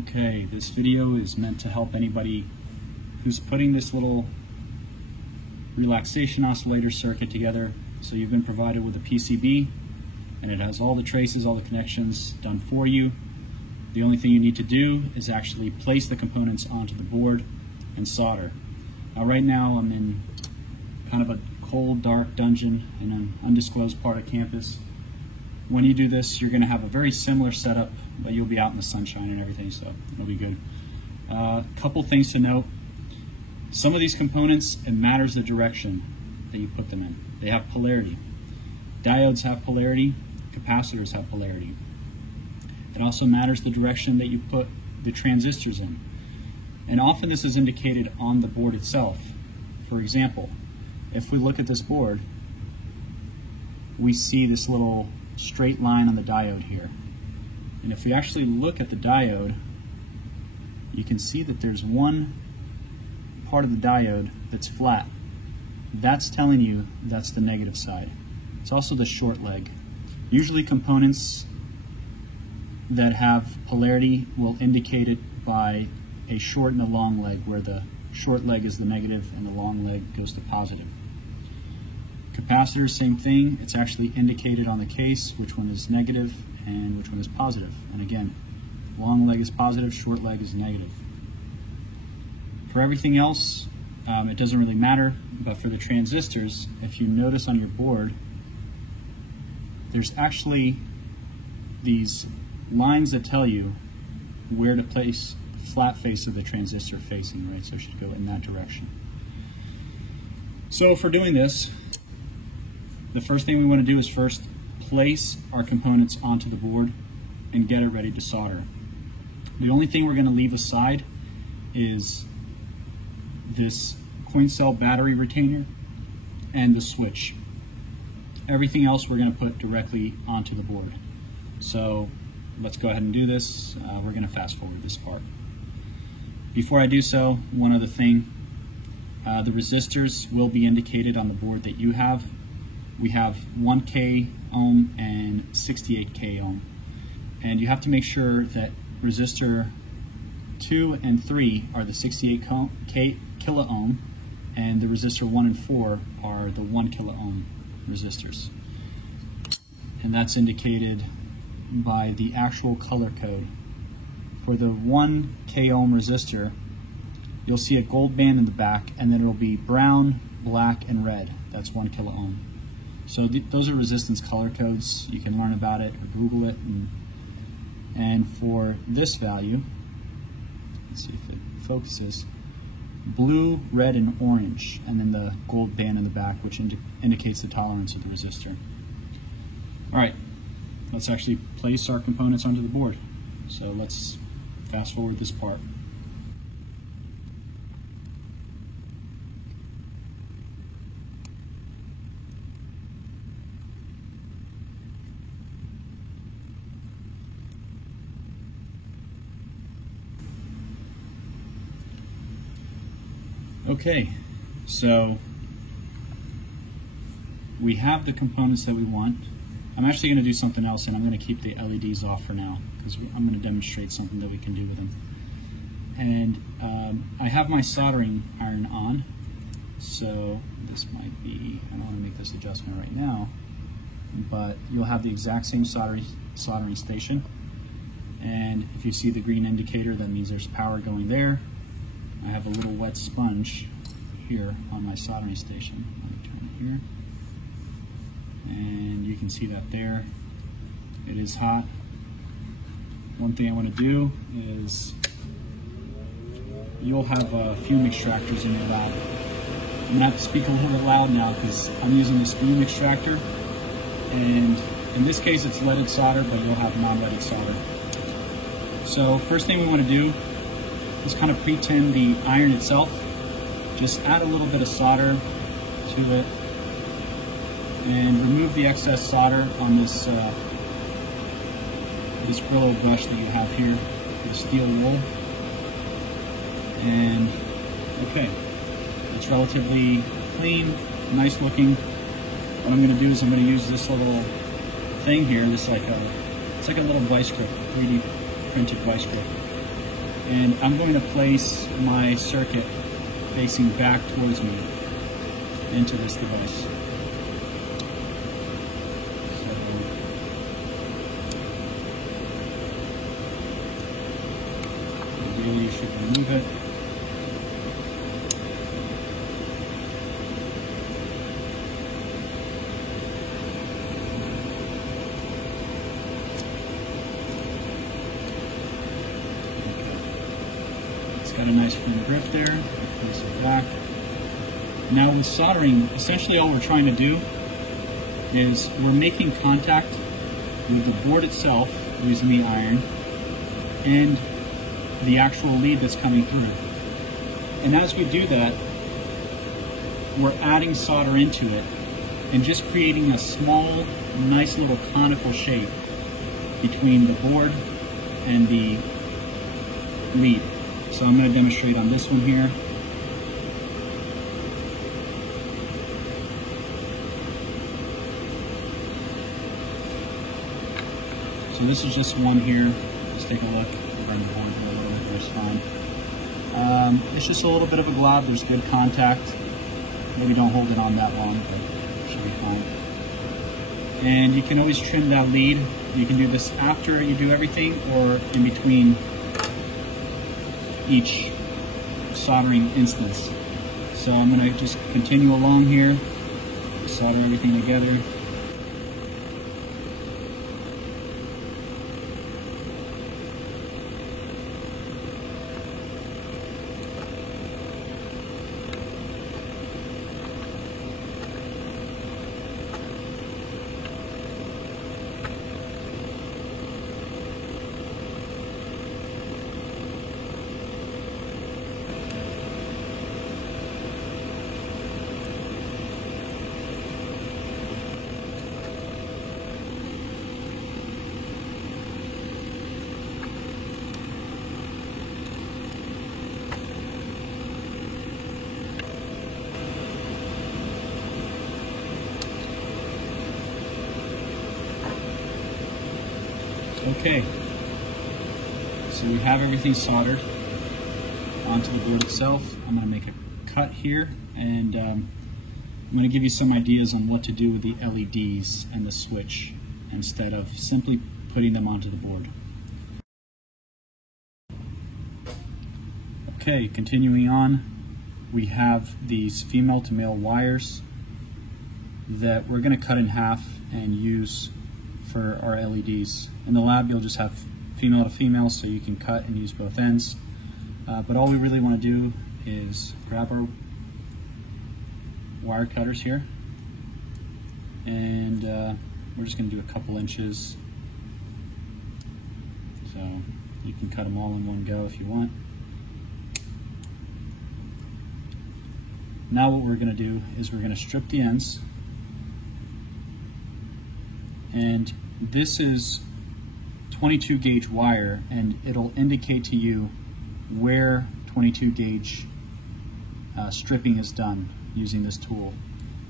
Okay, this video is meant to help anybody who's putting this little relaxation oscillator circuit together. So you've been provided with a PCB and it has all the traces, all the connections done for you. The only thing you need to do is actually place the components onto the board and solder. Now right now I'm in kind of a cold, dark dungeon in an undisclosed part of campus. When you do this, you're going to have a very similar setup, but you'll be out in the sunshine and everything, so it'll be good. Couple things to note. Some of these components, it matters the direction that you put them in. They have polarity. Diodes have polarity, capacitors have polarity. It also matters the direction that you put the transistors in. And often this is indicated on the board itself. For example, if we look at this board, we see this little straight line on the diode here. And if we actually look at the diode, you can see that there's one part of the diode that's flat. That's telling you that's the negative side. It's also the short leg. Usually components that have polarity will indicate it by a short and a long leg, where the short leg is the negative and the long leg goes to positive. Capacitors, same thing. It's actually indicated on the case which one is negative and which one is positive. And again, long leg is positive, short leg is negative. For everything else, it doesn't really matter, but for the transistors, if you notice on your board, there's actually these lines that tell you where to place the flat face of the transistor facing, right? So it should go in that direction. So for doing this, the first thing we want to do is first place our components onto the board and get it ready to solder. The only thing we're going to leave aside is this coin cell battery retainer and the switch. Everything else we're going to put directly onto the board. So let's go ahead and do this. We're going to fast forward this part. Before I do so, one other thing. The resistors will be indicated on the board that you have. We have 1K ohm and 68K ohm. And you have to make sure that resistor 2 and 3 are the 68K kilo ohm, and the resistor 1 and 4 are the 1 kilo ohm resistors. And that's indicated by the actual color code. For the 1K ohm resistor, you'll see a gold band in the back, and then it'll be brown, black, and red. That's 1 kilo ohm. So those are resistance color codes. You can learn about it or Google it. And for this value, let's see if it focuses, blue, red, and orange, and then the gold band in the back, which indicates the tolerance of the resistor. All right, let's actually place our components onto the board. So let's fast forward this part. Okay, so we have the components that we want. I'm actually going to do something else, and I'm going to keep the LEDs off for now because I'm going to demonstrate something that we can do with them. And I have my soldering iron on, so this might be, I don't want to make this adjustment right now, but you'll have the exact same soldering station. And if you see the green indicator, that means there's power going there. I have a little wet sponge here on my soldering station. Let me turn it here. And you can see that there. It is hot. One thing I want to do is, you'll have fume extractors in your lab. I'm going to have to speak a little bit loud now because I'm using this fume extractor. And in this case it's leaded solder, but you'll have non-leaded solder. So first thing we want to do is kind of pre-tin the iron itself. Just add a little bit of solder to it and remove the excess solder on this this Brillo brush that you have here, the steel wool. And okay, it's relatively clean, nice looking. What I'm going to do is I'm going to use this little thing here, it's like a little vice grip, 3D printed vice grip. And I'm going to place my circuit facing back towards me into this device. So, ideally you should remove it. Got a nice firm grip there. Place it back. Now with soldering, essentially all we're trying to do is we're making contact with the board itself using the iron and the actual lead that's coming through. And as we do that, we're adding solder into it and just creating a small, nice little conical shape between the board and the lead. So I'm going to demonstrate on this one here. So this is just one here. Let's take a look. Run the board a little bit, it's fine. It's just a little bit of a glob. There's good contact. Maybe don't hold it on that long, but it should be fine. And you can always trim that lead. You can do this after you do everything or in between each soldering instance. So I'm going to just continue along here, solder everything together. Okay, so we have everything soldered onto the board itself. I'm going to make a cut here, and I'm going to give you some ideas on what to do with the LEDs and the switch instead of simply putting them onto the board. Okay, continuing on, we have these female to male wires that we're going to cut in half and use for our LEDs. In the lab you'll just have female to female, so you can cut and use both ends. But all we really want to do is grab our wire cutters here, and we're just going to do a couple inches. So you can cut them all in one go if you want. Now what we're going to do is we're going to strip the ends, and this is 22 gauge wire, and it'll indicate to you where 22 gauge stripping is done using this tool.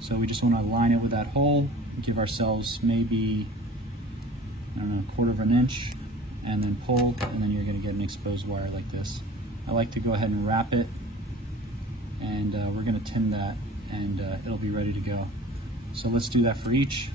So we just want to align it with that hole, give ourselves maybe, I don't know, 1/4 inch, and then pull, and then you're going to get an exposed wire like this. I like to go ahead and wrap it, and we're going to tin that, and it'll be ready to go. So let's do that for each.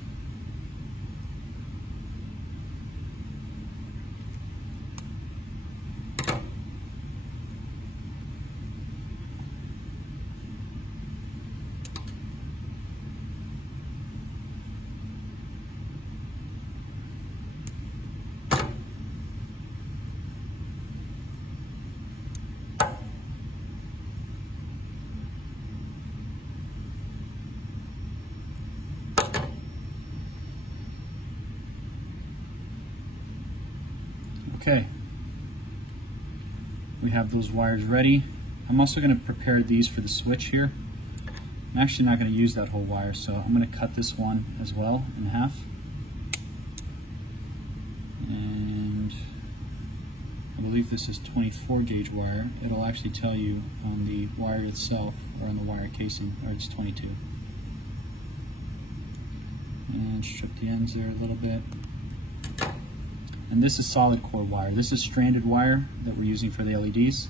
Okay, we have those wires ready. I'm also going to prepare these for the switch here. I'm actually not going to use that whole wire, so I'm going to cut this one as well in half. And I believe this is 24 gauge wire. It'll actually tell you on the wire itself or on the wire casing, or it's 22. And strip the ends there a little bit. and this is solid core wire. This is stranded wire that we're using for the LEDs,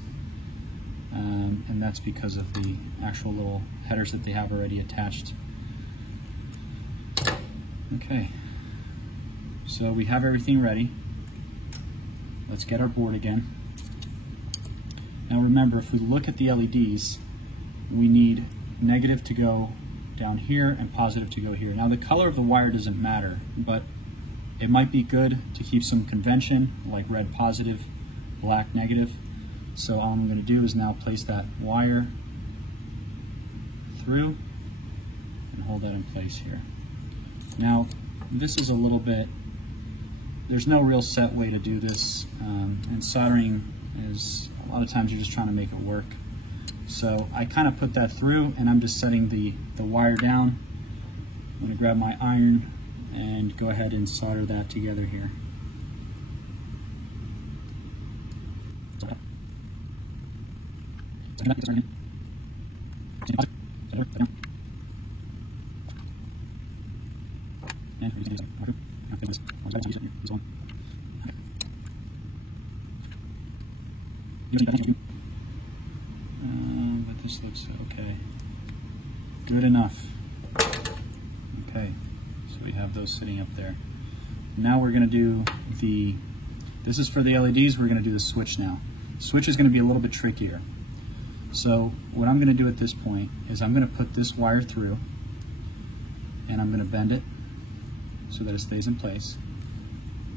and that's because of the actual little headers that they have already attached. Okay, so we have everything ready. Let's get our board again. Now remember, if we look at the LEDs, we need negative to go down here and positive to go here. Now the color of the wire doesn't matter, but it might be good to keep some convention, like red positive, black negative. So all I'm going to do is now place that wire through and hold that in place here. Now this is a little bit, there's no real set way to do this, and soldering is, a lot of times you're just trying to make it work. So I kind of put that through, and I'm just setting the wire down. I'm going to grab my iron and go ahead and solder that together here. But this looks okay. Good enough. Okay, so we have those sitting up there. Now we're going to do this is for the LEDs, we're going to do the switch now. Switch is going to be a little bit trickier. So what I'm going to do at this point is I'm going to put this wire through, and I'm going to bend it so that it stays in place,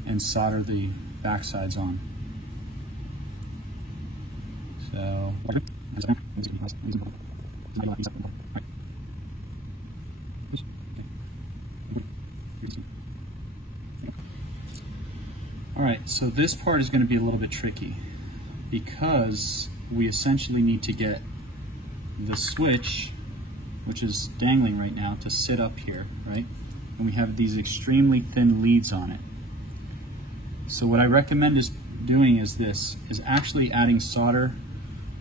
and solder the back sides on. So alright, so this part is going to be a little bit tricky because we essentially need to get the switch, which is dangling right now, to sit up here, right? And we have these extremely thin leads on it. So what I recommend is actually adding solder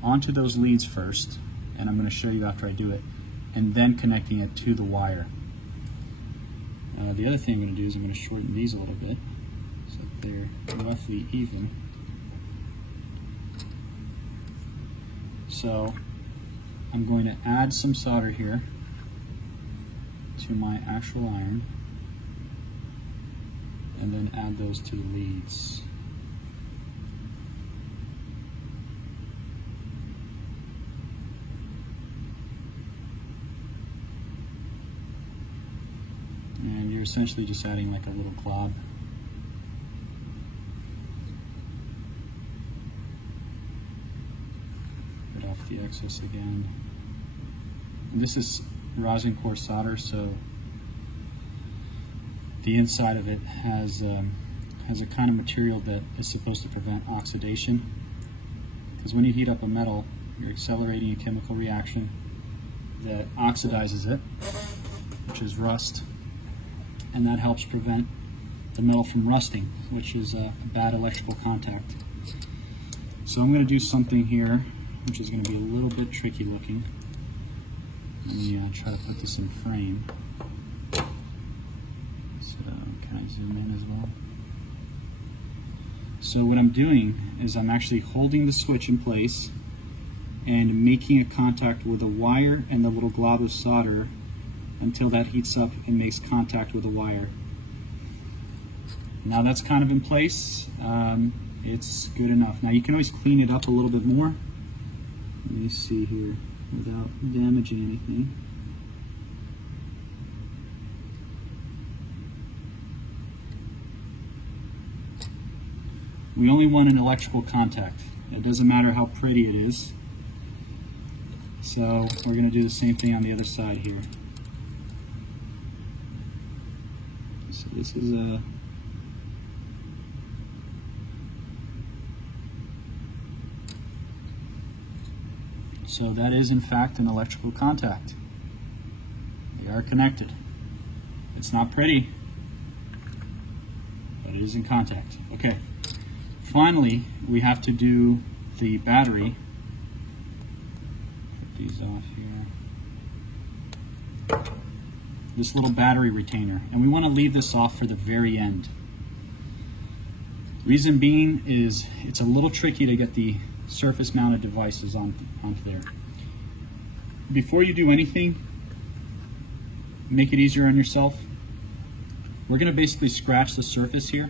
onto those leads first, and I'm going to show you after I do it, and then connecting it to the wire. The other thing I'm going to do is I'm going to shorten these a little bit so that they're roughly even. So I'm going to add some solder here to my actual iron, and then add those to the leads. And you're essentially just adding like a little glob. Get off the excess again. And this is rosin core solder, so the inside of it has a kind of material that is supposed to prevent oxidation. Because when you heat up a metal, you're accelerating a chemical reaction that oxidizes it, which is rust, and that helps prevent the metal from rusting, which is a bad electrical contact. So I'm going to do something here which is going to be a little bit tricky looking. Let me try to put this in frame. So can I zoom in as well? So what I'm doing is I'm actually holding the switch in place and making a contact with a wire and the little glob of solder until that heats up and makes contact with the wire. Now that's kind of in place. It's good enough. Now you can always clean it up a little bit more. Let me see here without damaging anything. We only want an electrical contact. It doesn't matter how pretty it is. So we're going to do the same thing on the other side here. So this is a So that is in fact an electrical contact. They are connected. It's not pretty, but it is in contact. Okay. Finally, we have to do the battery. Put these off here. This little battery retainer, and we want to leave this off for the very end. Reason being is it's a little tricky to get the surface mounted devices onto there. Before you do anything, make it easier on yourself. We're going to basically scratch the surface here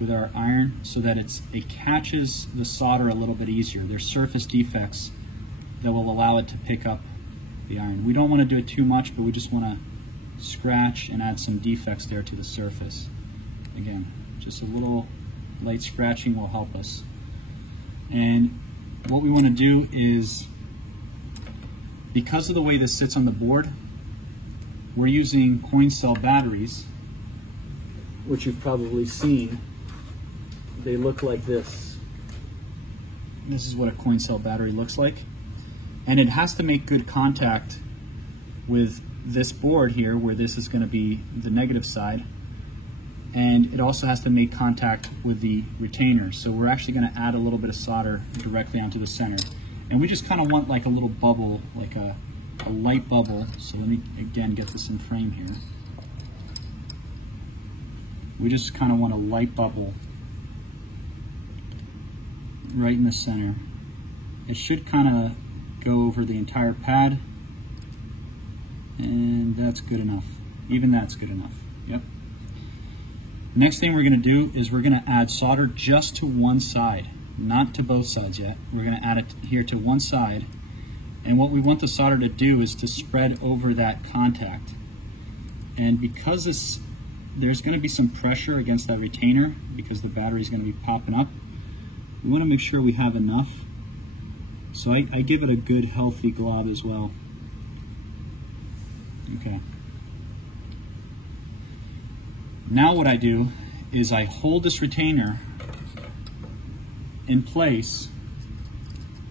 with our iron so that it catches the solder a little bit easier. There's surface defects that will allow it to pick up the iron. We don't want to do it too much, but we just want to scratch and add some defects there to the surface. Again, just a little light scratching will help us. And what we want to do is, because of the way this sits on the board, we're using coin cell batteries, which you've probably seen. They look like this. This is what a coin cell battery looks like. And it has to make good contact with this board here, where this is going to be the negative side. And it also has to make contact with the retainer. So we're actually going to add a little bit of solder directly onto the center. And we just kind of want like a little bubble, like a light bubble. So let me again get this in frame here. We just kind of want a light bubble right in the center. It should kind of go over the entire pad, and that's good enough. Even that's good enough. Yep. Next thing we're going to do is we're going to add solder just to one side, not to both sides yet. We're going to add it here to one side, and what we want the solder to do is to spread over that contact. And because there's going to be some pressure against that retainer because the battery is going to be popping up, we want to make sure we have enough. So I give it a good healthy glob as well. Okay. Now what I do is I hold this retainer in place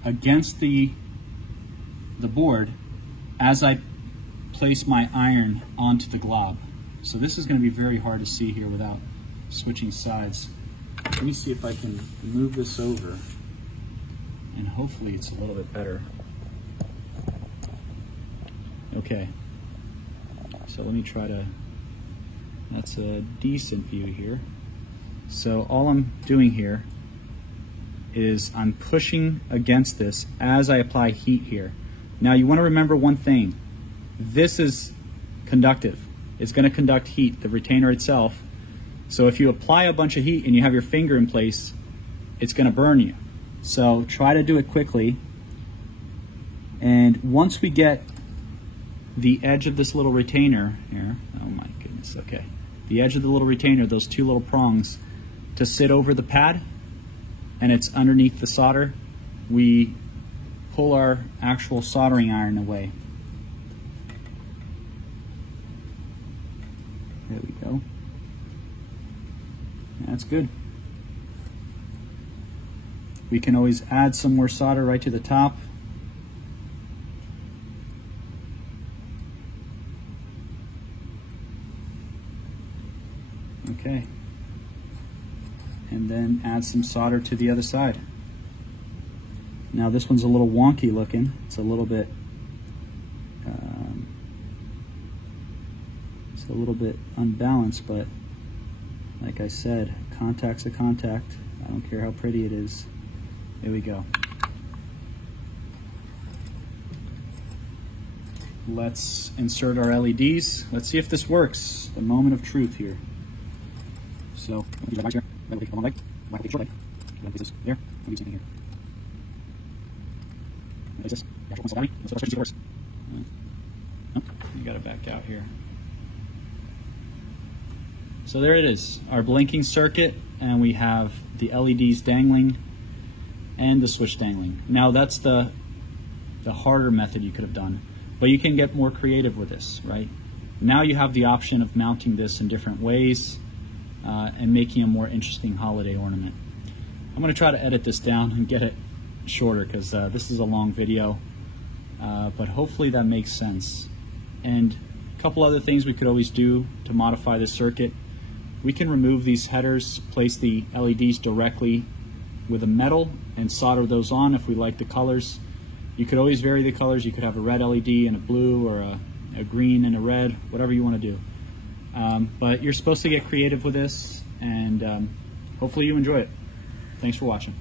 against the board as I place my iron onto the glob. So this is going to be very hard to see here without switching sides. Let me see if I can move this over, and hopefully it's a little bit better. Okay, so let me try to, that's a decent view here. So all I'm doing here is I'm pushing against this as I apply heat here. Now you want to remember one thing. This is conductive. It's going to conduct heat, the retainer itself. So if you apply a bunch of heat and you have your finger in place, it's going to burn you. So try to do it quickly. And once we get the edge of this little retainer here, oh my goodness, okay. The edge of the little retainer, those two little prongs, to sit over the pad, and it's underneath the solder, we pull our actual soldering iron away. There we go. That's good. We can always add some more solder right to the top. Okay. And then add some solder to the other side. Now this one's a little wonky looking. It's a little bit unbalanced, but like I said, contact's a contact. I don't care how pretty it is. There we go. Let's insert our LEDs. Let's see if this works. The moment of truth here. So, there. You gotta back out here. So there it is, our blinking circuit, and we have the LEDs dangling and the switch dangling. Now that's the harder method you could have done, but you can get more creative with this, right? Now you have the option of mounting this in different ways and making a more interesting holiday ornament. I'm going to try to edit this down and get it shorter because this is a long video, but hopefully that makes sense. And a couple other things we could always do to modify this circuit. We can remove these headers, place the LEDs directly with a metal and solder those on if we like the colors. You could always vary the colors. You could have a red LED and a blue, or a green and a red, whatever you want to do. But you're supposed to get creative with this, and hopefully you enjoy it. Thanks for watching.